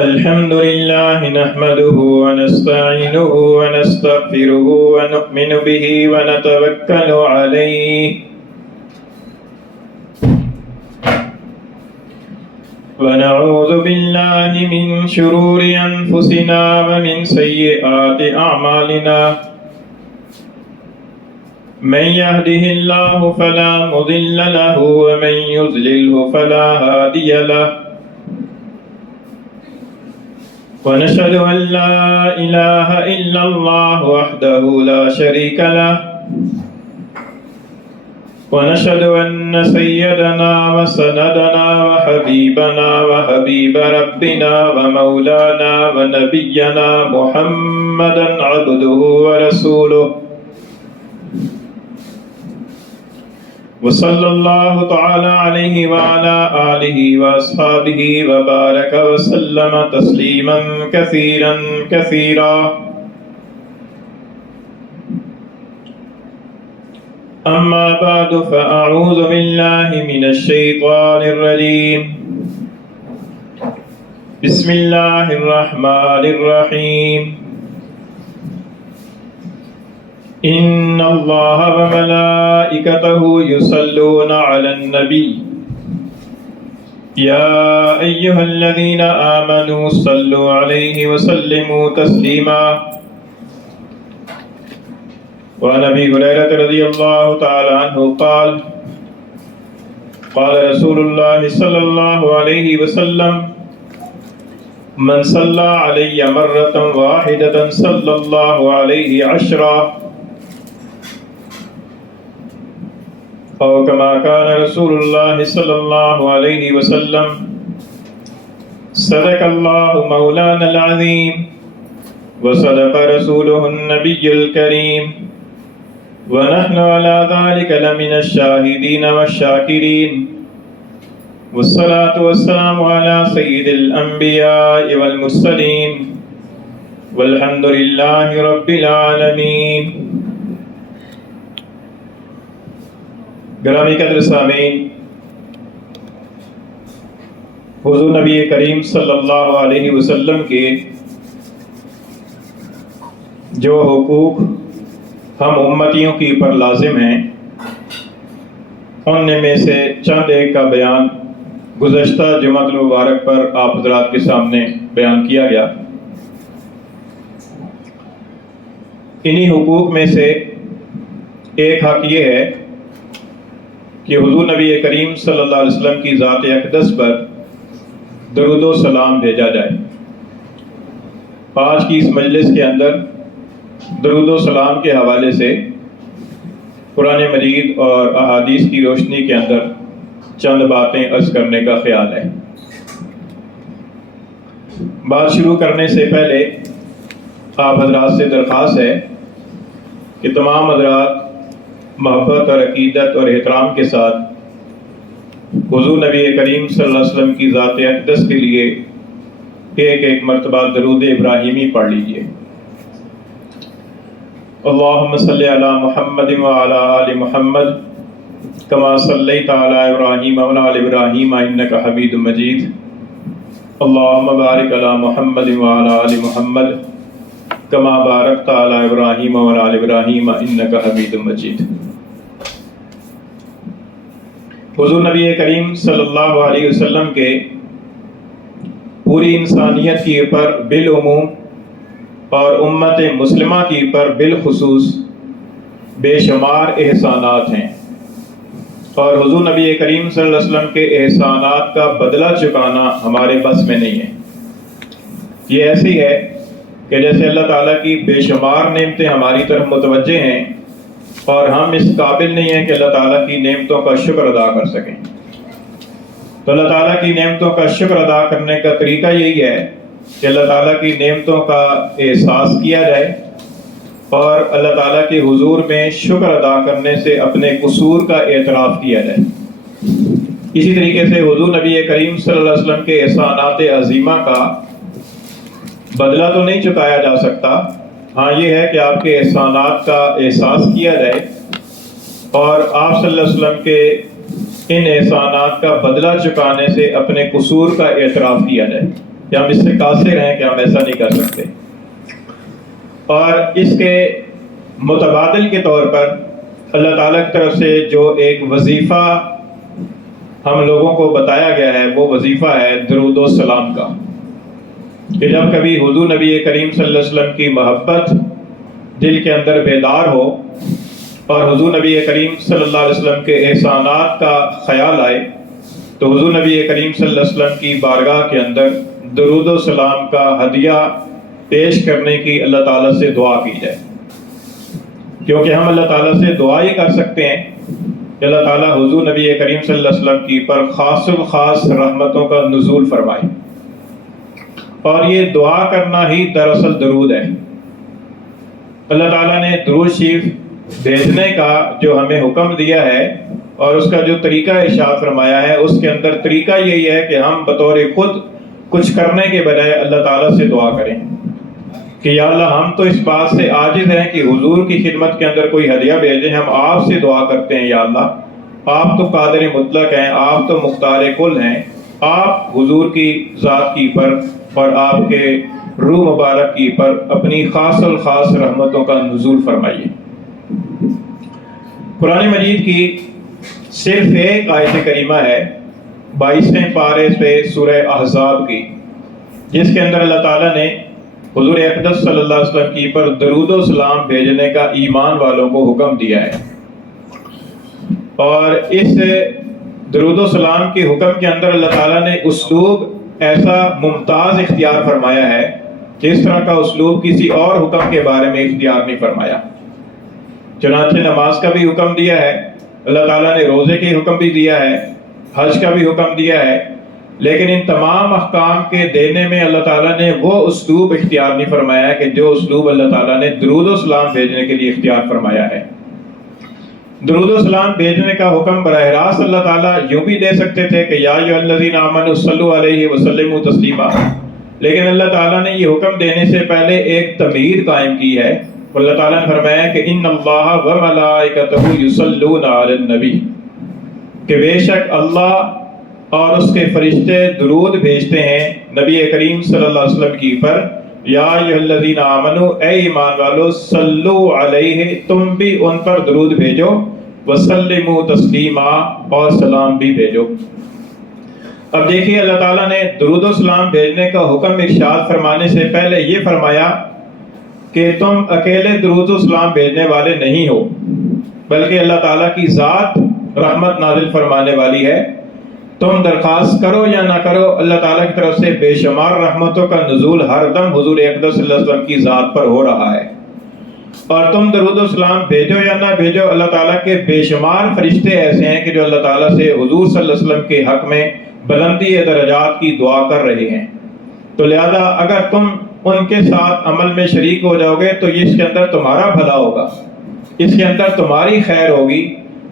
الحمد لله نحمده ونستعينه ونستغفره ونؤمن به ونتوكل عليه ونعوذ بالله من شرور أنفسنا ومن سيئات أعمالنا من يهده الله فلا مضل له ومن يضلله فلا هادي له ونشهد أن لا إله إلا الله وحده لا شريك له ونشهد أن سيدنا وسندنا وحبيبنا وحبيب ربنا ومولانا ونبينا محمدا عبده ورسوله وصلى الله تعالى عليه وعلى آله وأصحابه وبارك وسلم تسليما كثيرا كثيرا. أما بعد فأعوذ بالله من الشيطان الرجيم. بسم الله الرحمن الرحيم. إن الله وملائكته يصلون على النبي يا أيها الذين آمنوا صلوا عليه وسلموا تسليما. وعن أبي هريرة رضي الله تعالى عنه قال قال رسول الله صلى الله عليه وسلم من صلى علي مرة واحدة صلى الله عليه عشرا أو كما كان رسول الله صلى الله عليه وسلم. صدق الله مولانا العظيم وصدق رسوله النبي الكريم ونحن على ذلك لمن الشاهدين والشاكرين والصلاة والسلام على سيد الأنبياء والمرسلين والحمد لله رب العالمين. گرامی قدر سامعین، حضور نبی کریم صلی اللہ علیہ وسلم کے جو حقوق ہم امتیوں کی پر لازم ہیں، ان میں سے چند ایک کا بیان گزشتہ جمعۃ المبارک پر آپ حضرات کے سامنے بیان کیا گیا. انہی حقوق میں سے ایک حق یہ ہے کہ حضور نبی کریم صلی اللہ علیہ وسلم کی ذات اقدس پر درود و سلام بھیجا جائے. آج کی اس مجلس کے اندر درود و سلام کے حوالے سے قرآن مجید اور احادیث کی روشنی کے اندر چند باتیں عرض کرنے کا خیال ہے. بات شروع کرنے سے پہلے آپ حضرات سے درخواست ہے کہ تمام حضرات محبت اور عقیدت اور احترام کے ساتھ حضور نبی کریم صلی اللہ علیہ وسلم کی ذات اقدس کے لیے ایک ایک مرتبہ درود ابراہیمی پڑھ لیجئے. اللہم صلی علی محمد وعلی آل محمد کما صلیت علی ابراہیم وعلی آل ابراہیم انک حمید مجید. اللہم بارک علی محمد وعلی آل محمد کما بارکت علی ابراہیم وعلی آل ابراہیم انک حمید مجید. حضور نبی کریم صلی اللہ علیہ وسلم کے پوری انسانیت کی پر بالعموم اور امت مسلمہ کی پر بالخصوص بے شمار احسانات ہیں، اور حضور نبی کریم صلی اللہ علیہ وسلم کے احسانات کا بدلہ چکانا ہمارے بس میں نہیں ہے. یہ ایسی ہے کہ جیسے اللہ تعالیٰ کی بے شمار نعمتیں ہماری طرف متوجہ ہیں اور ہم اس قابل نہیں ہیں کہ اللہ تعالیٰ کی نعمتوں کا شکر ادا کر سکیں. تو اللہ تعالیٰ کی نعمتوں کا شکر ادا کرنے کا طریقہ یہی ہے کہ اللہ تعالیٰ کی نعمتوں کا احساس کیا جائے اور اللہ تعالیٰ کے حضور میں شکر ادا کرنے سے اپنے قصور کا اعتراف کیا جائے. اسی طریقے سے حضور نبی کریم صلی اللہ علیہ وسلم کے احسانات عظیمہ کا بدلہ تو نہیں چکایا جا سکتا، ہاں یہ ہے کہ آپ کے احسانات کا احساس کیا جائے اور آپ صلی اللہ علیہ وسلم کے ان احسانات کا بدلہ چکانے سے اپنے قصور کا اعتراف کیا جائے. کہ ہم اس سے قاصر ہیں کہ ہم ایسا نہیں کر سکتے. اور اس کے متبادل کے طور پر اللہ تعالیٰ کی طرف سے جو ایک وظیفہ ہم لوگوں کو بتایا گیا ہے وہ وظیفہ ہے درود و سلام کا، کہ جب کبھی حضور نبی کریم صلی اللہ علیہ وسلم کی محبت دل کے اندر بیدار ہو اور حضور نبی کریم صلی اللہ علیہ وسلم کے احسانات کا خیال آئے تو حضور نبی کریم صلی اللہ علیہ وسلم کی بارگاہ کے اندر درود و سلام کا ہدیہ پیش کرنے کی اللہ تعالیٰ سے دعا کی جائے، کیونکہ ہم اللہ تعالیٰ سے دعا ہی کر سکتے ہیں کہ اللہ تعالیٰ حضور نبی کریم صلی اللہ علیہ وسلم کی پر خاص الخاص رحمتوں کا نزول فرمائے. اور یہ دعا کرنا ہی دراصل درود ہے. اللہ تعالیٰ نے درود شریف بھیجنے کا جو ہمیں حکم دیا ہے اور اس کا جو طریقہ ارشاد فرمایا ہے، اس کے اندر طریقہ یہی ہے کہ ہم بطور خود کچھ کرنے کے بجائے اللہ تعالیٰ سے دعا کریں کہ یا اللہ ہم تو اس بات سے عاجز ہیں کہ حضور کی خدمت کے اندر کوئی ہدیہ بھیجیں، ہم آپ سے دعا کرتے ہیں یا اللہ آپ تو قادر مطلق ہیں، آپ تو مختار کل ہیں، آپ حضور کی ذات کی پر اور آپ کے روح مبارک کی پر اپنی خاص الخاص رحمتوں کا نزول فرمائیے. قرآن مجید کی صرف ایک آیت کریمہ ہے 22ویں پارے سے سورہ احزاب کی، جس کے اندر اللہ تعالیٰ نے حضور اقدس صلی اللہ علیہ وسلم کی پر درود و سلام بھیجنے کا ایمان والوں کو حکم دیا ہے. اور اس درود و سلام کے حکم کے اندر اللہ تعالیٰ نے اسلوب ایسا ممتاز اختیار فرمایا ہے کہ اس طرح کا اسلوب کسی اور حکم کے بارے میں اختیار نہیں فرمایا. چنانچہ نماز کا بھی حکم دیا ہے اللہ تعالیٰ نے، روزے کے حکم بھی دیا ہے، حج کا بھی حکم دیا ہے، لیکن ان تمام احکام کے دینے میں اللہ تعالیٰ نے وہ اسلوب اختیار نہیں فرمایا کہ جو اسلوب اللہ تعالیٰ نے درود و سلام بھیجنے کے لیے اختیار فرمایا ہے. درود و سلام بھیجنے کا حکم براہ راست اللہ تعالیٰ یوں بھی دے سکتے تھے کہ یا ایھا الذین آمنوا صلوا علیہ وسلموا تسلیما، لیکن اللہ تعالیٰ نے یہ حکم دینے سے پہلے ایک تمہید قائم کی ہے. اللہ تعالیٰ نے فرمایا کہ ان اللہ وملائکتہ یصلون علی النبی، کہ بے شک اللہ اور اس کے فرشتے درود بھیجتے ہیں نبی کریم صلی اللہ علیہ وسلم کی پر. یا ایھا الذین آمنوا، اے ایمان والو، صلو علیہ، تم بھی ان پر درود بھیجو، وسلموا تسلیما، اور سلام بھی بھیجو. اب دیکھیے اللہ تعالیٰ نے درود و سلام بھیجنے کا حکم ارشاد فرمانے سے پہلے یہ فرمایا کہ تم اکیلے درود و سلام بھیجنے والے نہیں ہو، بلکہ اللہ تعالیٰ کی ذات رحمت نازل فرمانے والی ہے. تم درخواست کرو یا نہ کرو، اللہ تعالیٰ کی طرف سے بے شمار رحمتوں کا نزول ہر دم حضور اقدس صلی اللہ علیہ وسلم کی ذات پر ہو رہا ہے. اور تم درود و سلام بھیجو یا نہ بھیجو، اللہ تعالیٰ کے بے شمار فرشتے ایسے ہیں کہ جو اللہ تعالیٰ سے حضور صلی اللہ علیہ وسلم کے حق میں بلندی درجات کی دعا کر رہے ہیں. تو لہذا اگر تم ان کے ساتھ عمل میں شریک ہو جاؤ گے تو اس کے اندر تمہارا بھلا ہوگا، اس کے اندر تمہاری خیر ہوگی،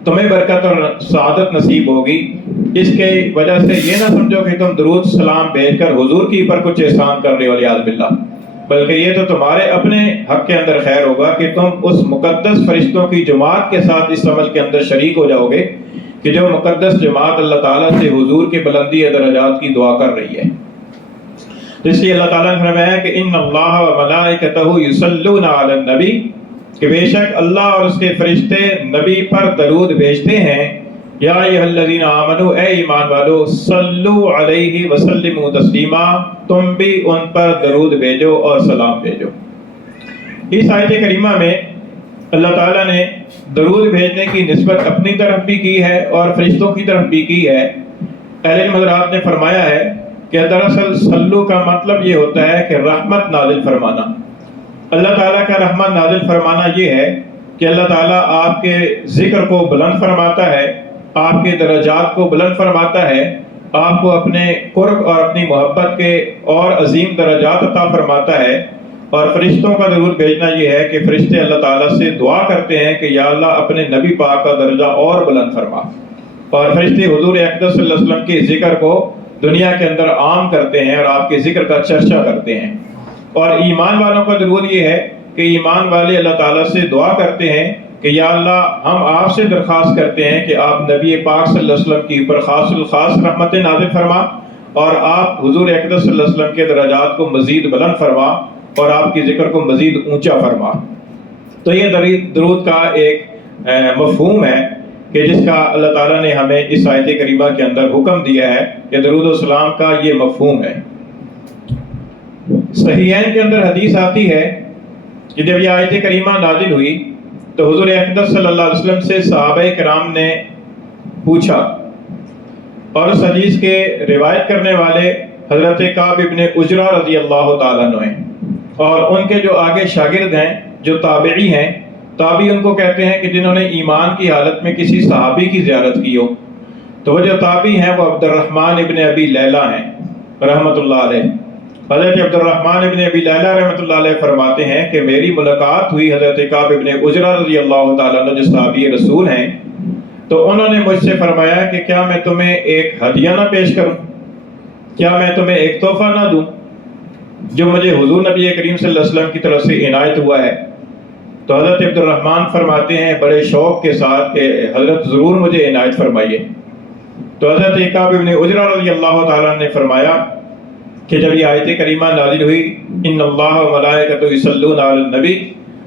تمہیں برکت اور سعادت نصیب ہوگی. اس کے وجہ سے یہ نہ سمجھو کہ تم درود سلام بھیج کر حضور کی پر کچھ احسان کر رہے ہو والعیاذ باللہ، بلکہ یہ تو تمہارے اپنے حق کے اندر خیر ہوگا کہ تم اس مقدس فرشتوں کی جماعت کے ساتھ اس عمل کے اندر شریک ہو جاؤ گے کہ جو مقدس جماعت اللہ تعالیٰ سے حضور کے بلندی درجات کی دعا کر رہی ہے. اس لیے اللہ تعالیٰ نے فرمایا کہ ان اللہ وملائکتہ یصلون علی النبی، کہ بے شک اللہ اور اس کے فرشتے نبی پر درود بھیجتے ہیں. یا ایھا الذین آمنوا، اے ایمان والو، صلو علیہ وسلموا تسلیما، تم بھی ان پر درود بھیجو اور سلام بھیجو. اس آیت کریمہ میں اللہ تعالیٰ نے درود بھیجنے کی نسبت اپنی طرف بھی کی ہے اور فرشتوں کی طرف بھی کی ہے. اہل علم حضرات نے فرمایا ہے کہ دراصل صلو کا مطلب یہ ہوتا ہے کہ رحمت نازل فرمانا. اللہ تعالیٰ کا رحمت نازل فرمانا یہ ہے کہ اللہ تعالیٰ آپ کے ذکر کو بلند فرماتا ہے، آپ کے درجات کو بلند فرماتا ہے، آپ کو اپنے قرب اور اپنی محبت کے اور عظیم درجات عطا فرماتا ہے. اور فرشتوں کا درود بھیجنا یہ ہے کہ فرشتے اللہ تعالیٰ سے دعا کرتے ہیں کہ یا اللہ اپنے نبی پاک کا درجہ اور بلند فرما. اور فرشتے حضور اقدس صلی اللہ علیہ وسلم کے ذکر کو دنیا کے اندر عام کرتے ہیں اور آپ کے ذکر کا چرچا کرتے ہیں. اور ایمان والوں کا درود یہ ہے کہ ایمان والے اللہ تعالیٰ سے دعا کرتے ہیں کہ یا اللہ ہم آپ سے درخواست کرتے ہیں کہ آپ نبی پاک صلی اللہ علیہ وسلم کی پر خاص الخاص رحمت نازل فرما اور آپ حضور اقدس صلی اللہ علیہ وسلم کے درجات کو مزید بلند فرما اور آپ کی ذکر کو مزید اونچا فرما۔ تو یہ درود کا ایک مفہوم ہے کہ جس کا اللہ تعالیٰ نے ہمیں اس آیت کریمہ کے اندر حکم دیا ہے کہ درود و سلام کا یہ مفہوم ہے۔ صحیحین کے اندر حدیث آتی ہے کہ جب یہ آیت کریمہ نازل ہوئی تو حضور اقدس صلی اللہ علیہ وسلم سے صحابہ کرام نے پوچھا، اور اس حدیث کے روایت کرنے والے حضرت کعب ابن عجرہ رضی اللہ تعالیٰ عنہ ہیں، اور ان کے جو آگے شاگرد ہیں جو تابعی ہیں، تابعی ان کو کہتے ہیں کہ جنہوں نے ایمان کی حالت میں کسی صحابی کی زیارت کی ہو، تو وہ جو تابعی ہیں وہ عبد الرحمن ابن ابی لیلہ ہیں رحمۃ اللہ علیہ۔ حضرت عبد الرحمن ابن ابی لیلہ رحمۃ اللہ علیہ فرماتے ہیں کہ میری ملاقات ہوئی حضرت کعب ابن عجرہ رضی اللہ تعالیٰ عنہ جو صحابی رسول ہیں، تو انہوں نے مجھ سے فرمایا کہ کیا میں تمہیں ایک ہدیہ نہ پیش کروں، کیا میں تمہیں ایک تحفہ نہ دوں جو مجھے حضور نبی کریم صلی اللہ علیہ وسلم کی طرف سے عنایت ہوا ہے؟ تو حضرت عبد الرحمن فرماتے ہیں بڑے شوق کے ساتھ کہ حضرت ضرور مجھے عنایت فرمائیے۔ تو حضرت کعب ابن عجرہ رضی اللہ تعالیٰ نے فرمایا کہ جب یہ آیت کریمہ نازل ہوئی ان اللہ و ملائکتہ یصلون علی النبی،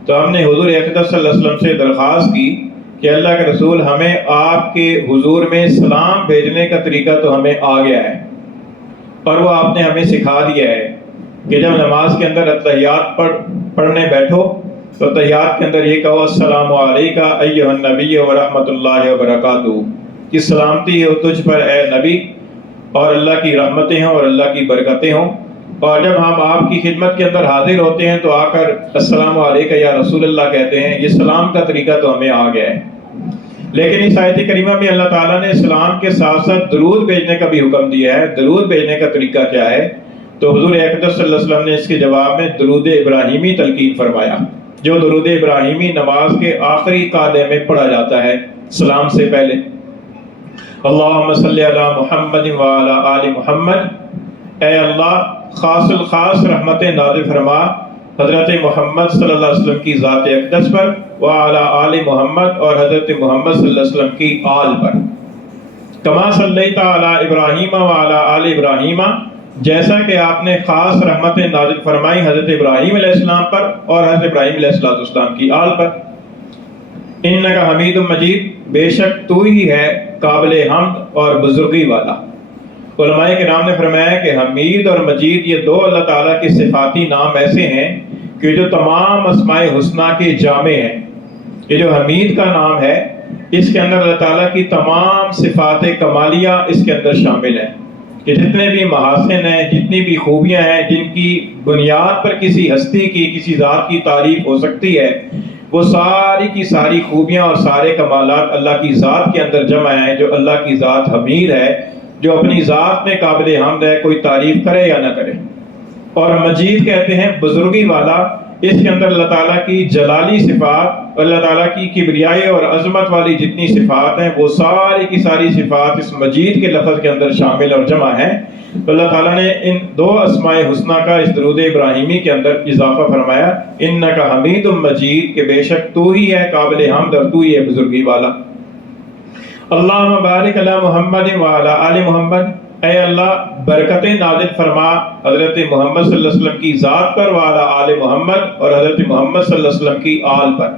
تو ہم نے حضور اقدس صلی اللہ علیہ وسلم سے درخواست کی کہ اللہ کے رسول ہمیں آپ کے حضور میں سلام بھیجنے کا طریقہ تو ہمیں آ گیا ہے، اور وہ آپ نے ہمیں سکھا دیا ہے کہ جب نماز کے اندر اتحیات پڑھنے بیٹھو تو اتحیات کے اندر یہ کہو السلام علیکہ ایھا النبی ورحمۃ اللہ وبرکاتہ، کہ سلامتی ہو تجھ پر اے نبی، اور اللہ کی رحمتیں ہوں اور اللہ کی برکتیں ہوں۔ اور جب ہم آپ کی خدمت کے اندر حاضر ہوتے ہیں تو آ کر السلام علیکہ یا رسول اللہ کہتے ہیں، یہ سلام کا طریقہ تو ہمیں آ گیا ہے۔ لیکن اس آیت کریمہ میں اللہ تعالیٰ نے سلام کے ساتھ ساتھ درود بھیجنے کا بھی حکم دیا ہے۔ درود بھیجنے کا طریقہ کیا ہے؟ تو حضور اقدس صلی اللہ علیہ وسلم نے اس کے جواب میں درود ابراہیمی تلقین فرمایا، جو درود ابراہیمی نماز کے آخری قاعدے میں پڑھا جاتا ہے سلام سے پہلے۔ اللہم صلی علی محمد وعلی آل محمد، اے اللہ خاص الخاص رحمت نازل فرما حضرت محمد صلی اللہ علیہ وسلم کی ذات اقدس پر، وعلی آل محمد اور حضرت محمد صلی اللہ علیہ وسلم کی آل پر، کما صلیت علی ابراہیم وعلی آل ابراہیم، جیسا کہ آپ نے خاص رحمت نازل فرمائی حضرت ابراہیم علیہ السلام پر اور حضرت ابراہیم علیہ السلام کی آل پر۔ انک حمید مجید، بے شک تو ہی ہے قابل حمد اور بزرگی والا۔ علماء کرام نے فرمایا کہ حمید اور مجید یہ دو اللہ تعالیٰ کے صفاتی نام ایسے ہیں کہ جو تمام اسماء حسنہ کے جامع ہیں۔ یہ جو حمید کا نام ہے اس کے اندر اللہ تعالیٰ کی تمام صفات کمالیہ اس کے اندر شامل ہیں، کہ جتنے بھی محاسن ہیں، جتنی بھی خوبیاں ہیں جن کی بنیاد پر کسی ہستی کی کسی ذات کی تعریف ہو سکتی ہے، وہ ساری کی ساری خوبیاں اور سارے کمالات اللہ کی ذات کے اندر جمع ہیں، جو اللہ کی ذات حمید ہے، جو اپنی ذات میں قابل حمد ہے، کوئی تعریف کرے یا نہ کرے۔ اور مجید کہتے ہیں بزرگی والا، اس کے اندر اللہ تعالیٰ کی جلالی صفات، اللہ تعالیٰ کی کبریائی اور عظمت والی جتنی صفات ہیں وہ ساری کی ساری صفات اس مجید کے لفظ کے اندر شامل اور جمع ہیں۔ اللہ تعالیٰ نے ان دو اسماء حسنہ کا اس درود ابراہیمی کے اندر اضافہ فرمایا، انک حمید مجید، کہ بے شک تو ہی ہے قابل حمد اور تو ہی ہے بزرگی والا۔ اللہم بارک علی محمد وعلی آل محمد، اے اللہ برکتیں نازل فرما حضرت محمد صلی اللہ علیہ وسلم کی ذات پر، وعلی آل محمد اور حضرت محمد صلی اللہ علیہ وسلم کی آل پر،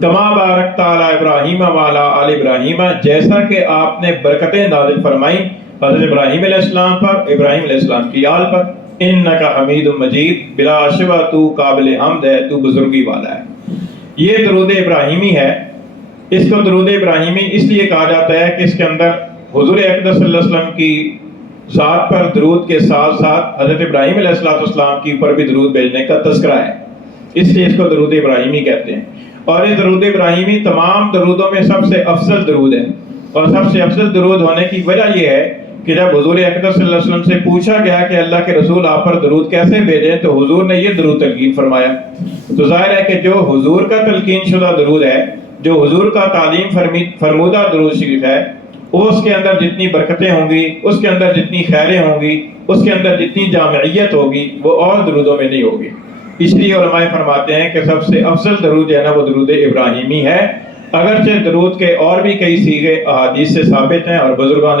کما بارکت علی ابراہیم وعلی آل ابراہیم، جیسا کہ آپ نے برکتیں نازل فرمائیں حضرت ابراہیم علیہ السلام پر، ابراہیم علیہ السلام کی آل پر۔ انک حمید مجید، بلا شبہ تو قابل حمد ہے، تو بزرگی والا ہے۔ یہ درود ابراہیمی ہے۔ اس کو درود ابراہیمی اس لیے کہا جاتا ہے کہ اس کے اندر حضور اقدس صلی اللہ علیہ وسلم کی ذات پر درود کے ساتھ ساتھ حضرت ابراہیم علیہ السلام کی اوپر بھی درود بھیجنے کا تذکرہ ہے، اس لیے اس کو درود ابراہیمی کہتے ہیں۔ اور یہ درود ابراہیمی تمام درودوں میں سب سے افضل درود ہے، اور سب سے افضل درود ہونے کی وجہ یہ ہے کہ جب حضور اقدس صلی اللہ علیہ وسلم سے پوچھا گیا کہ اللہ کے رسول آپ پر درود کیسے بھیجیں، تو حضور نے یہ درود تلقین فرمایا۔ تو ظاہر ہے کہ جو حضور کا تلقین شدہ درود ہے، جو حضور کا تعلیم فرمودہ درود شریف ہے، اس کے اندر جتنی برکتیں ہوں گی، اس کے اندر جتنی خیریں ہوں گی، اس کے اندر جتنی جامعیت ہوگی، وہ اور درودوں میں نہیں ہوگی۔ اس لیے علماء فرماتے ہیں کہ سب سے افضل درود جو ہے نا وہ درود ابراہیمی ہے، اگرچہ درود کے اور بھی کئی صیغے احادیث سے ثابت ہیں اور بزرگان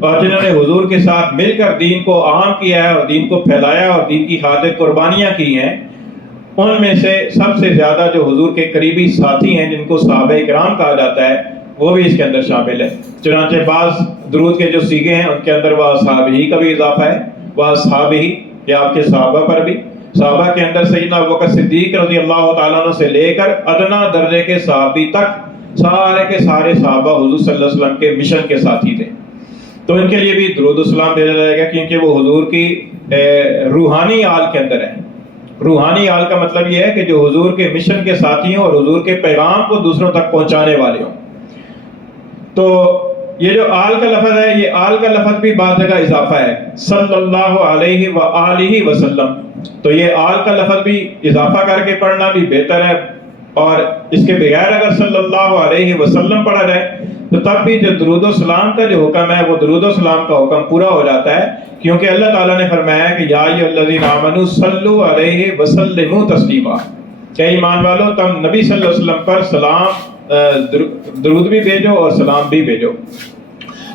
اور جنہوں نے حضور کے ساتھ مل کر دین کو عام کیا ہے اور دین کو پھیلایا اور دین کی خاطر قربانیاں کی ہیں، ان میں سے سب سے زیادہ جو حضور کے قریبی ساتھی ہیں جن کو صحابہ کرام کہا جاتا ہے وہ بھی اس کے اندر شامل ہے۔ چنانچہ بعض درود کے جو سیغے ہیں ان کے اندر وہ اصحابہ کا بھی اضافہ ہے، وہ اصحابہ یا آپ کے صحابہ پر بھی۔ صحابہ کے اندر سیدنا ابوبکر صدیق رضی اللہ تعالیٰ عنہ سے لے کر ادنا درجے کے صحابی تک سارے کے سارے صحابہ حضور صلی اللہ علیہ وسلم کے مشن کے ساتھی تھے، تو ان کے لیے بھی درود و سلام بھیجا جائے گا، کیونکہ وہ حضور کی روحانی آل کے اندر ہے۔ روحانی آل کا مطلب یہ ہے کہ جو حضور کے مشن کے ساتھی ہوں اور حضور کے پیغام کو دوسروں تک پہنچانے والے ہوں۔ تو یہ جو آل کا لفظ ہے، یہ آل کا لفظ بھی بعض جگہ اضافہ ہے، صلی اللہ علیہ وآلہ وسلم، تو یہ آل کا لفظ بھی اضافہ کر کے پڑھنا بھی بہتر ہے، اور اس کے بغیر اگر صلی اللہ علیہ وسلم پڑھا جائے تو تب بھی جو درود و سلام کا جو حکم ہے وہ درود و سلام کا حکم پورا ہو جاتا ہے، کیونکہ اللہ تعالیٰ نے فرمایا کہ یا ایھا الذین آمنوا صلوا علیہ وسلموا تسلیما، کہ ایمان والو تم نبی صلی اللہ علیہ وسلم پر سلام درود بھی بھیجو اور سلام بھی بھیجو۔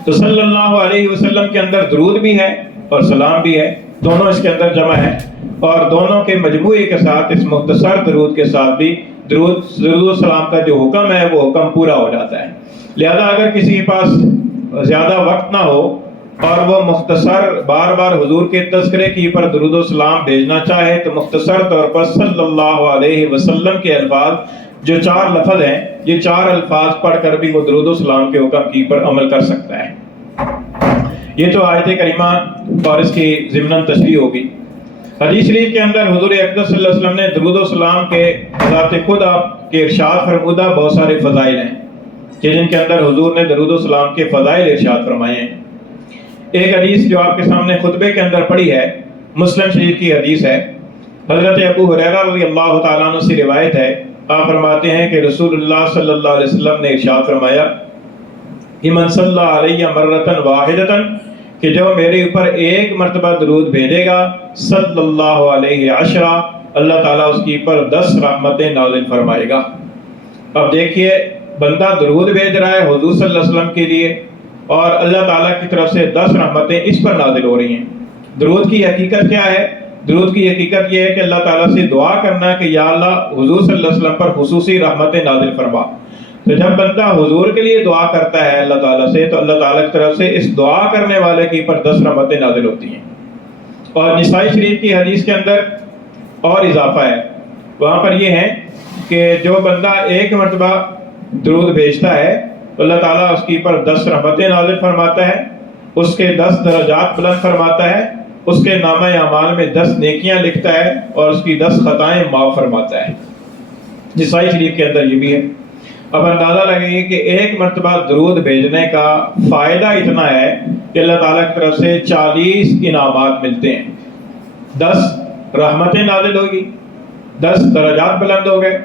تو صلی اللہ علیہ وسلم کے اندر درود بھی ہے اور سلام بھی ہے، دونوں اس کے اندر جمع ہے، اور دونوں کے مجموعے کے ساتھ اس مختصر درود کے ساتھ بھی درود و سلام کا جو حکم ہے وہ حکم پورا ہو جاتا ہے۔ لہذا اگر کسی کے پاس زیادہ وقت نہ ہو اور وہ مختصر بار بار حضور کے تذکرے کی پر درود و سلام بھیجنا چاہے تو مختصر طور پر صلی اللہ علیہ وسلم کے الفاظ جو 4 لفظ ہیں، یہ 4 الفاظ پڑھ کر بھی وہ درود و سلام کے حکم کی پر عمل کر سکتا ہے۔ یہ تو آیت کریمہ اور اس کی ضمناً تشریح ہوگی۔ حدیث شریف کے اندر حضور اقدس صلی اللہ علیہ وسلم نے درود و سلام کے ذات خود آپ کے ارشاد فرمودہ بہت سارے فضائل ہیں کہ جن کے اندر حضور نے درود و سلام کے فضائل ارشاد فرمائے ہیں۔ ایک حدیث جو آپ کے سامنے خطبے کے اندر پڑھی ہے، مسلم شریف کی حدیث ہے، حضرت ابو ہریرہ رضی اللہ تعالیٰ عنہ سے روایت ہے، آپ فرماتے ہیں کہ رسول اللہ صلی اللہ علیہ وسلم نے ارشاد فرمایا کہ من صلی علیہ مرۃ واحدۃ، کہ جو میرے اوپر ایک مرتبہ درود بھیجے گا، صلی اللہ علیہ عشرہ، اللہ تعالیٰ اس کی پر 10 رحمتیں نازل فرمائے گا۔ اب دیکھیے بندہ درود بھیج رہا ہے حضور صلی اللہ علیہ وسلم کے لیے اور اللہ تعالیٰ کی طرف سے 10 رحمتیں اس پر نازل ہو رہی ہیں۔ درود کی حقیقت کیا ہے؟ درود کی حقیقت یہ ہے کہ اللہ تعالیٰ سے دعا کرنا کہ یا اللہ حضور صلی اللہ علیہ وسلم پر خصوصی رحمتیں نازل فرما۔ تو جب بندہ حضور کے لیے دعا کرتا ہے اللہ تعالیٰ سے، تو اللہ تعالیٰ کی طرف سے اس دعا کرنے والے کی پر 10 رحمتیں نازل ہوتی ہیں۔ اور نسائی شریف کی حدیث کے اندر اور اضافہ ہے، وہاں پر یہ ہے کہ جو بندہ ایک مرتبہ درود بھیجتا ہے اللہ تعالیٰ اس کی پر 10 رحمتیں نازل فرماتا ہے، اس کے 10 درجات بلند فرماتا ہے، اس کے نامہ اعمال میں 10 نیکیاں لکھتا ہے اور اس کی 10 خطائیں معاف فرماتا ہے۔ نسائی شریف کے اندر یہ بھی ہے۔ اب اندازہ لگے کہ ایک مرتبہ درود بھیجنے کا فائدہ اتنا ہے کہ اللہ تعالیٰ کی طرف سے 40 انعامات ملتے ہیں، 10 رحمتیں نازل ہوگی، 10 درجات بلند ہو گئے،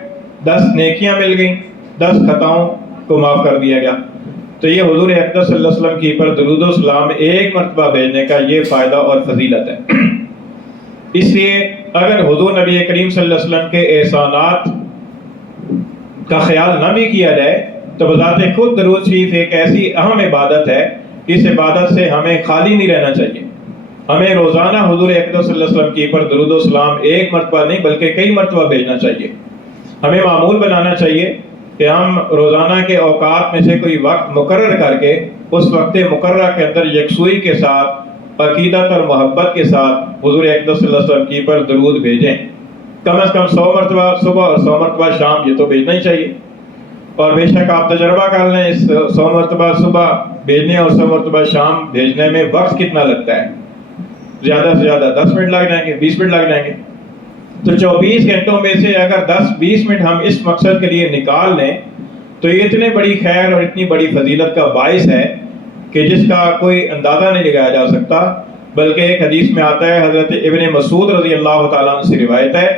10 نیکیاں مل گئیں، 10 خطاؤں کو معاف کر دیا گیا۔ تو یہ حضور اقدس صلی اللہ علیہ وسلم کی پر درود و سلام ایک مرتبہ بھیجنے کا یہ فائدہ اور فضیلت ہے۔ اس لیے اگر حضور نبی کریم صلی اللہ علیہ وسلم کے احسانات کا خیال نہ بھی کیا جائے تو بذات خود درود شریف ایک ایسی اہم عبادت ہے کہ اس عبادت سے ہمیں خالی نہیں رہنا چاہیے۔ ہمیں روزانہ حضور اقدس صلی اللہ علیہ وسلم کی پر درود و سلام ایک مرتبہ نہیں بلکہ کئی مرتبہ بھیجنا چاہیے۔ ہمیں معمول بنانا چاہیے کہ ہم روزانہ کے اوقات میں سے کوئی وقت مقرر کر کے اس وقت مقررہ کے اندر یکسوئی کے ساتھ عقیدت اور محبت کے ساتھ حضور اقدس صلی اللہ علیہ وسلم کی پر درود بھیجیں۔ کم از کم 100 مرتبہ صبح اور 100 مرتبہ شام، یہ تو بھیجنا ہی چاہیے۔ اور بے شک آپ تجربہ کر لیں اس 100 مرتبہ صبح بھیجنے اور 100 مرتبہ شام بھیجنے میں وقت کتنا لگتا ہے۔ زیادہ سے زیادہ 10 منٹ لگ جائیں گے، 20 منٹ لگ جائیں گے۔ تو 24 گھنٹوں میں سے اگر 10-20 منٹ ہم اس مقصد کے لیے نکال لیں تو یہ اتنے بڑی خیر اور اتنی بڑی فضیلت کا باعث ہے کہ جس کا کوئی اندازہ نہیں لگایا جا سکتا۔ بلکہ ایک حدیث میں آتا ہے، حضرت ابن مسعود رضی اللہ تعالیٰ عنہ سے روایت ہے،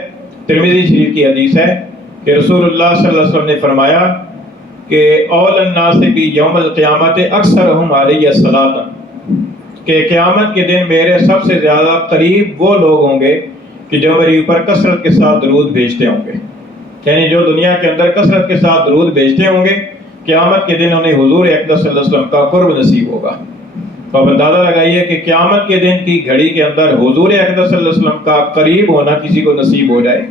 ترمذی شریف کی حدیث ہے کہ رسول اللہ صلی اللہ علیہ وسلم نے فرمایا کہ اول الناس بھی یوم القیامت اکثرہم علیہ الصلاۃ، کہ قیامت کے دن میرے سب سے زیادہ قریب وہ لوگ ہوں گے کہ جو میرے اوپر کثرت کے ساتھ درود بھیجتے ہوں گے، یعنی جو دنیا کے اندر کثرت کے ساتھ درود بھیجتے ہوں گے قیامت کے دن انہیں حضور اقدس صلی اللہ علیہ وسلم کا قرب نصیب ہوگا۔ تو اب اندازہ لگائیے کہ قیامت کے دن کی گھڑی کے اندر حضور اقدس صلی اللہ علیہ وسلم کا قریب ہونا کسی کو نصیب ہو جائے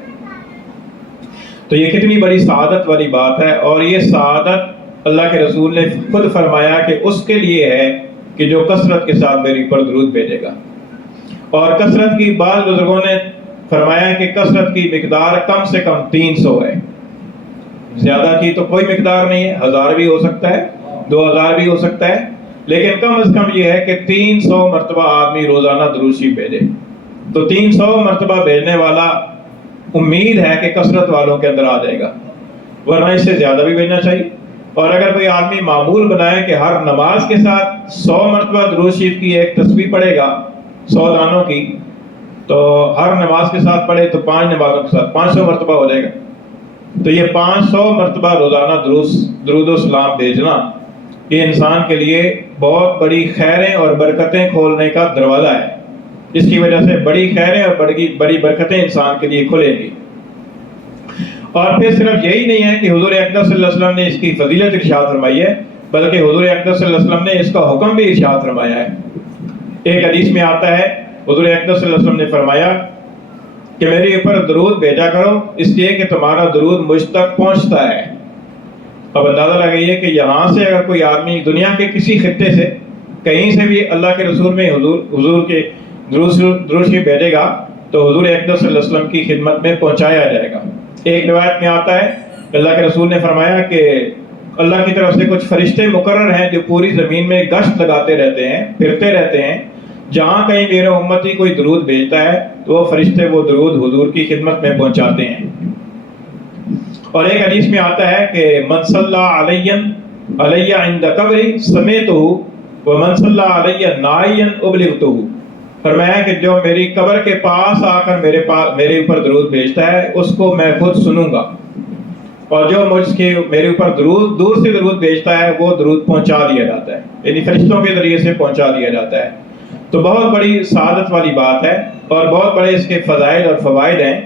تو یہ کتنی بڑی سعادت والی بات ہے۔ اور یہ سعادت اللہ کے رسول نے خود فرمایا کہ اس کے لیے ہے کہ جو کثرت کے ساتھ میرے اوپر درود بھیجے گا۔ اور کثرت کی بعض بزرگوں نے فرمایا کہ کثرت کی مقدار کم سے کم 300 ہے، زیادہ کی تو کوئی مقدار نہیں ہے، 1000 بھی ہو سکتا ہے، 2000 بھی ہو سکتا ہے، لیکن کم از کم یہ ہے کہ 300 مرتبہ آدمی روزانہ درود شریف بھیجے۔ تو 300 مرتبہ بھیجنے والا امید ہے کہ کثرت والوں کے اندر آ جائے گا، ورنہ اس سے زیادہ بھی بھیجنا چاہیے۔ اور اگر کوئی آدمی معمول بنائے کہ ہر نماز کے ساتھ 100 مرتبہ درود شریف کی ایک تسبیح پڑھے گا 100 دانوں کی، تو ہر نماز کے ساتھ پڑھے تو 5 نمازوں کے ساتھ 500 مرتبہ ہو جائے گا۔ تو یہ 500 مرتبہ روزانہ درود و سلام بھیجنا یہ انسان کے لیے بہت بڑی خیریں اور برکتیں کھولنے کا دروازہ ہے، جس کی وجہ سے بڑی خیریں اور بڑی برکتیں انسان کے لیے کھلیں گی۔ اور پھر صرف یہی نہیں ہے کہ حضور اقدس صلی اللہ علیہ وسلم نے اس کی فضیلت ارشاد فرمائی ہے، بلکہ حضور اقدس صلی اللہ علیہ وسلم نے اس کا حکم بھی ارشاد فرمایا ہے۔ ایک حدیث میں آتا ہے حضور اقدس صلی اللہ علیہ وسلم نے فرمایا کہ میرے اوپر درود بھیجا کرو اس لیے کہ تمہارا درود مجھ تک پہنچتا ہے۔ اب اندازہ لگائیے کہ یہاں سے اگر کوئی آدمی دنیا کے کسی خطے سے کہیں سے بھی اللہ کے رسول میں حضور کے درود شریف بھیجے گا تو حضور اقدس صلی اللہ علیہ وسلم کی خدمت میں پہنچایا جائے گا۔ ایک روایت میں آتا ہے اللہ کے رسول نے فرمایا کہ اللہ کی طرف سے کچھ فرشتے مقرر ہیں جو پوری زمین میں گشت لگاتے رہتے ہیں، پھرتے رہتے ہیں، جہاں کہیں میرا امتی کوئی درود بھیجتا ہے تو وہ فرشتے وہ درود حضور کی خدمت میں پہنچاتے ہیں۔ اور ایک حدیث میں آتا ہے کہ من صلی علی عند قبری سمیتہ ومن صلی علی نائیا ابلغتہ، فرمایا کہ جو میری قبر کے پاس آ کر میرے اوپر درود بھیجتا ہے اس کو میں خود سنوں گا، اور جو میرے اوپر دور سے درود بھیجتا ہے وہ درود پہنچا دیا جاتا ہے، یعنی فرشتوں کے ذریعے سے پہنچا دیا جاتا ہے۔ تو بہت بڑی سعادت والی بات ہے اور بہت بڑے اس کے فضائل اور فوائد ہیں۔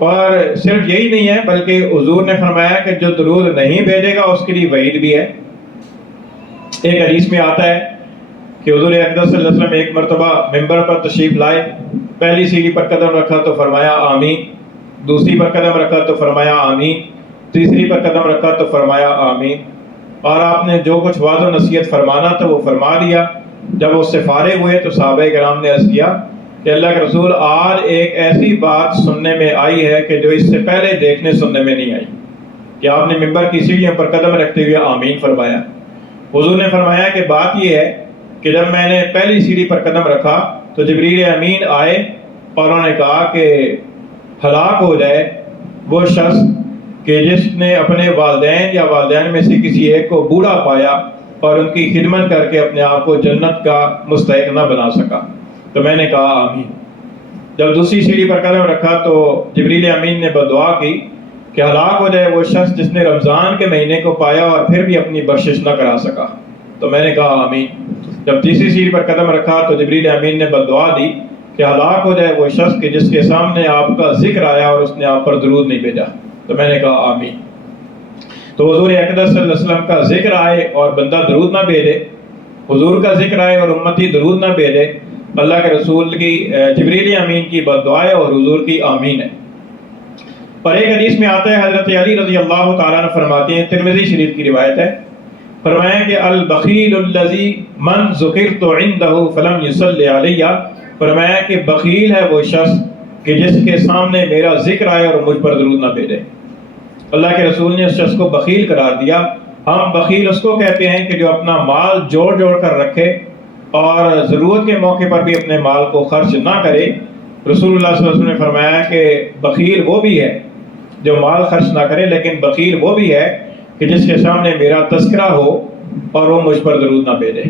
اور صرف یہی نہیں ہے بلکہ حضور نے فرمایا کہ جو درود نہیں بھیجے گا اس کے لیے وعید بھی ہے۔ ایک حدیث میں آتا ہے کہ حضور اقدس صلی اللہ علیہ وسلم ایک مرتبہ ممبر پر تشریف لائے، پہلی سیڑھی پر قدم رکھا تو فرمایا آمین، دوسری پر قدم رکھا تو فرمایا آمین، تیسری پر قدم رکھا تو فرمایا آمین، اور آپ نے جو کچھ وعظ و نصیحت فرمانا تھا وہ فرما دیا۔ جب اس سے فارغ ہوئے تو صحابہ کرام نے عرض کیا کہ اللہ کے رسول آج ایک ایسی بات سننے میں آئی ہے کہ جو اس سے پہلے دیکھنے سننے میں نہیں آئی، کہ آپ نے ممبر کی سیڑھیوں پر قدم رکھتے ہوئے آمین فرمایا۔ حضور نے فرمایا کہ بات یہ ہے کہ جب میں نے پہلی سیڑھی پر قدم رکھا تو جبریل امین آئے اور انہوں نے کہا کہ ہلاک ہو جائے وہ شخص کہ جس نے اپنے والدین یا والدین میں سے کسی ایک کو بوڑھا پایا اور ان کی خدمت کر کے اپنے آپ کو جنت کا مستحق نہ بنا سکا۔ تو میں نے کہا آمین۔ جب دوسری سیڑھی پر قدم رکھا تو جبریل امین نے بدعا کی کہ ہلاک ہو جائے وہ شخص جس نے رمضان کے مہینے کو پایا اور پھر بھی اپنی بخشش نہ کرا سکا۔ تو میں نے کہا آمین۔ جب تیسری سیڑھی پر قدم رکھا تو جبریل امین نے بدعا دی کہ ہلاک ہو جائے وہ شخص کہ جس کے سامنے آپ کا ذکر آیا اور اس نے آپ پر درود نہیں بھیجا۔ تو میں نے کہا آمین۔ تو حضور اقدس صلی اللہ علیہ وسلم کا ذکر آئے اور بندہ درود نہ بھیجے، حضور کا ذکر آئے اور امتی درود نہ بھیجے، اللہ کے رسول کی جبریل امین کی بددعا ہے اور حضور کی آمین ہے۔ اور ایک حدیث میں آتا ہے حضرت علی رضی اللہ تعالیٰ عنہ فرماتے ہیں، ترمذی شریف کی روایت ہے، فرمایا کہ البخیل الذی من ذکرت عنده فلم یصلی علیہ، فرمایا کہ بخیل ہے وہ شخص کہ جس کے سامنے میرا ذکر آئے اور مجھ پر درود نہ بھیجے۔ اللہ کے رسول نے اس شخص کو بخیل قرار دیا۔ ہم بخیل اس کو کہتے ہیں کہ جو اپنا مال جوڑ کر رکھے اور ضرورت کے موقع پر بھی اپنے مال کو خرچ نہ کرے۔ رسول اللہ صلی اللہ علیہ وسلم نے فرمایا کہ بخیل وہ بھی ہے جو مال خرچ نہ کرے، لیکن بخیل وہ بھی ہے کہ جس کے سامنے میرا تذکرہ ہو اور وہ مجھ پر درود نہ بھیجے۔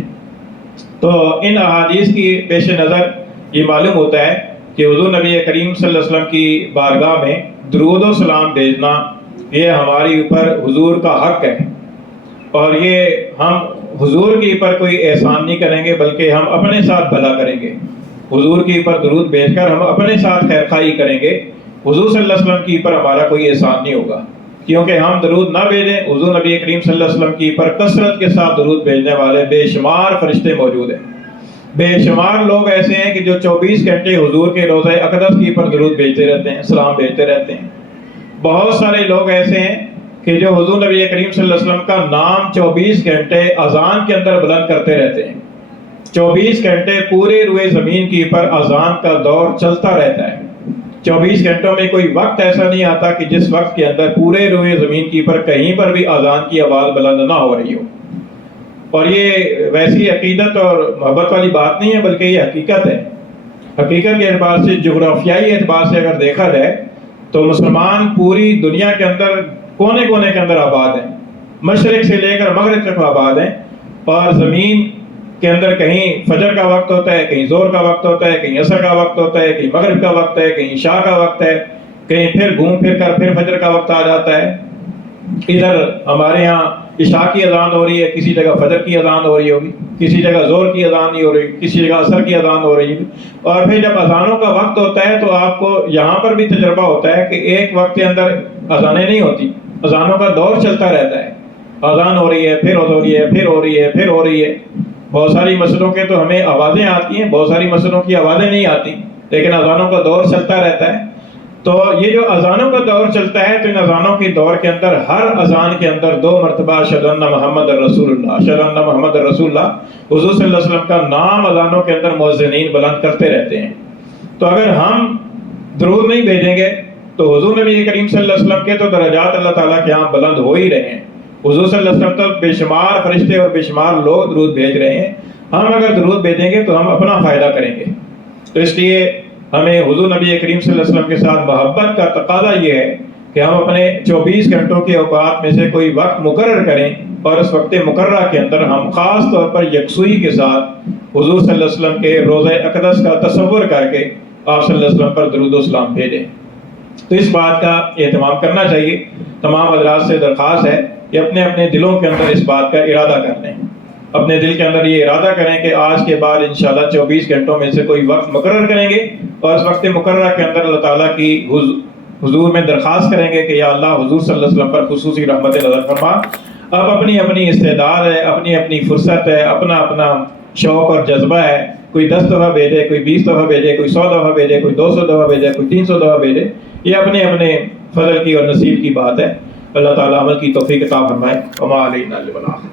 تو ان احادیث کی پیش نظر یہ معلوم ہوتا ہے کہ حضور نبی کریم صلی اللہ علیہ وسلم کی بارگاہ میں درود و سلام بھیجنا یہ ہماری اوپر حضور کا حق ہے، اور یہ ہم حضور کے اوپر کوئی احسان نہیں کریں گے بلکہ ہم اپنے ساتھ بھلا کریں گے۔ حضور کے اوپر درود بھیج کر ہم اپنے ساتھ خیر خواہی کریں گے، حضور صلی اللہ علیہ وسلم کے اوپر ہمارا کوئی احسان نہیں ہوگا۔ کیونکہ ہم درود نہ بھیجیں، حضور نبی کریم صلی اللہ علیہ وسلم کی پر کثرت کے ساتھ درود بھیجنے والے بے شمار فرشتے موجود ہیں. بے شمار لوگ ایسے ہیں کہ جو 24 گھنٹے حضور کے روضہ اقدس کی پر درود بھیجتے رہتے ہیں، سلام بھیجتے رہتے ہیں. بہت سارے لوگ ایسے ہیں کہ جو حضور نبی کریم صلی اللہ علیہ وسلم کا نام 24 گھنٹے اذان کے اندر بلند کرتے رہتے ہیں. 24 گھنٹے پورے روئے زمین کی پر اذان کا دور چلتا رہتا ہے. 24 گھنٹوں میں کوئی وقت ایسا نہیں آتا کہ جس وقت کے اندر پورے روئے زمین کی پر کہیں پر بھی اذان کی آواز بلند نہ ہو رہی ہو. اور یہ ویسی عقیدت اور محبت والی بات نہیں ہے، بلکہ یہ حقیقت ہے. حقیقت کے اعتبار سے، جغرافیائی اعتبار سے اگر دیکھا جائے تو مسلمان پوری دنیا کے اندر کونے کونے کے اندر آباد ہیں، مشرق سے لے کر مغرب تک آباد ہیں. اور زمین کے اندر کہیں فجر کا وقت ہوتا ہے، کہیں زور کا وقت ہوتا ہے، کہیں عصر کا وقت ہوتا ہے، کہیں مغرب کا وقت ہے، کہیں عشاء کا وقت ہے، کہیں پھر گھوم پھر کر پھر فجر کا وقت آ جاتا ہے. ادھر ہمارے ہاں عشاء کی اذان ہو رہی ہے، کسی جگہ فجر کی اذان ہو رہی ہوگی، کسی جگہ زور کی اذان نہیں ہو رہی، کسی جگہ عصر کی اذان ہو رہی ہے. اور پھر جب اذانوں کا وقت ہوتا ہے تو آپ کو یہاں پر بھی تجربہ ہوتا ہے کہ ایک وقت کے اندر اذانیں نہیں ہوتی، اذانوں کا دور چلتا رہتا ہے. اذان ہو رہی ہے، پھر ہو رہی ہے، پھر ہو رہی ہے، پھر ہو رہی ہے. بہت ساری مسجدوں کے تو ہمیں آوازیں آتی ہیں، بہت ساری مسجدوں کی آوازیں نہیں آتی، لیکن اذانوں کا دور چلتا رہتا ہے. تو یہ جو اذانوں کا دور چلتا ہے تو ان اذانوں کے دور کے اندر ہر اذان کے اندر 2 مرتبہ اشہد ان محمد رسول اللہ، اشہد ان محمد رسول اللہ، حضور صلی اللہ علیہ وسلم کا نام اذانوں کے اندر مؤذنین بلند کرتے رہتے ہیں. تو اگر ہم درود نہیں بھیجیں گے تو حضور نبی کریم صلی اللہ علیہ وسلم کے تو درجات اللہ تعالیٰ کے ہاں بلند ہو ہی رہے ہیں. حضور صلی اللہ علیہ وسلم تک بے شمار فرشتے اور بے شمار لوگ درود بھیج رہے ہیں. ہم اگر درود بھیجیں گے تو ہم اپنا فائدہ کریں گے. تو اس لیے ہمیں حضور نبی کریم صلی اللہ علیہ وسلم کے ساتھ محبت کا تقاضا یہ ہے کہ ہم اپنے 24 گھنٹوں کے اوقات میں سے کوئی وقت مقرر کریں اور اس وقت مقررہ کے اندر ہم خاص طور پر یکسوئی کے ساتھ حضور صلی اللہ علیہ وسلم کے روضہ اقدس کا تصور کر کے آپ صلی اللہ علیہ وسلم پر درود و سلام بھیجیں. تو اس بات کا اہتمام کرنا چاہیے. تمام حضرات سے درخواست ہے کہ اپنے اپنے دلوں کے اندر اس بات کا ارادہ کر لیں. اپنے دل کے اندر یہ ارادہ کریں کہ آج کے بعد انشاءاللہ 24 گھنٹوں میں سے کوئی وقت مقرر کریں گے اور اس وقت مقررہ کے اندر اللہ تعالیٰ کی حضور میں درخواست کریں گے کہ یا اللہ حضور صلی اللہ علیہ وسلم پر خصوصی رحمت نظر فرما. اب اپنی اپنی استعداد ہے، اپنی اپنی فرصت ہے، اپنا اپنا شوق اور جذبہ ہے. کوئی 10 دفعہ بھیجے، کوئی 20 دفعہ بھیجے، کوئی 100 دفعہ بھیجے، کوئی 200 دفعہ بھیجے، کوئی 300 دفعہ بھیجے. یہ اپنے اپنے فضل کی اور نصیب کی بات ہے. اللہ تعالیٰ عمل کی توفیق عطا فرمائے. وما علینا الا البلاغ.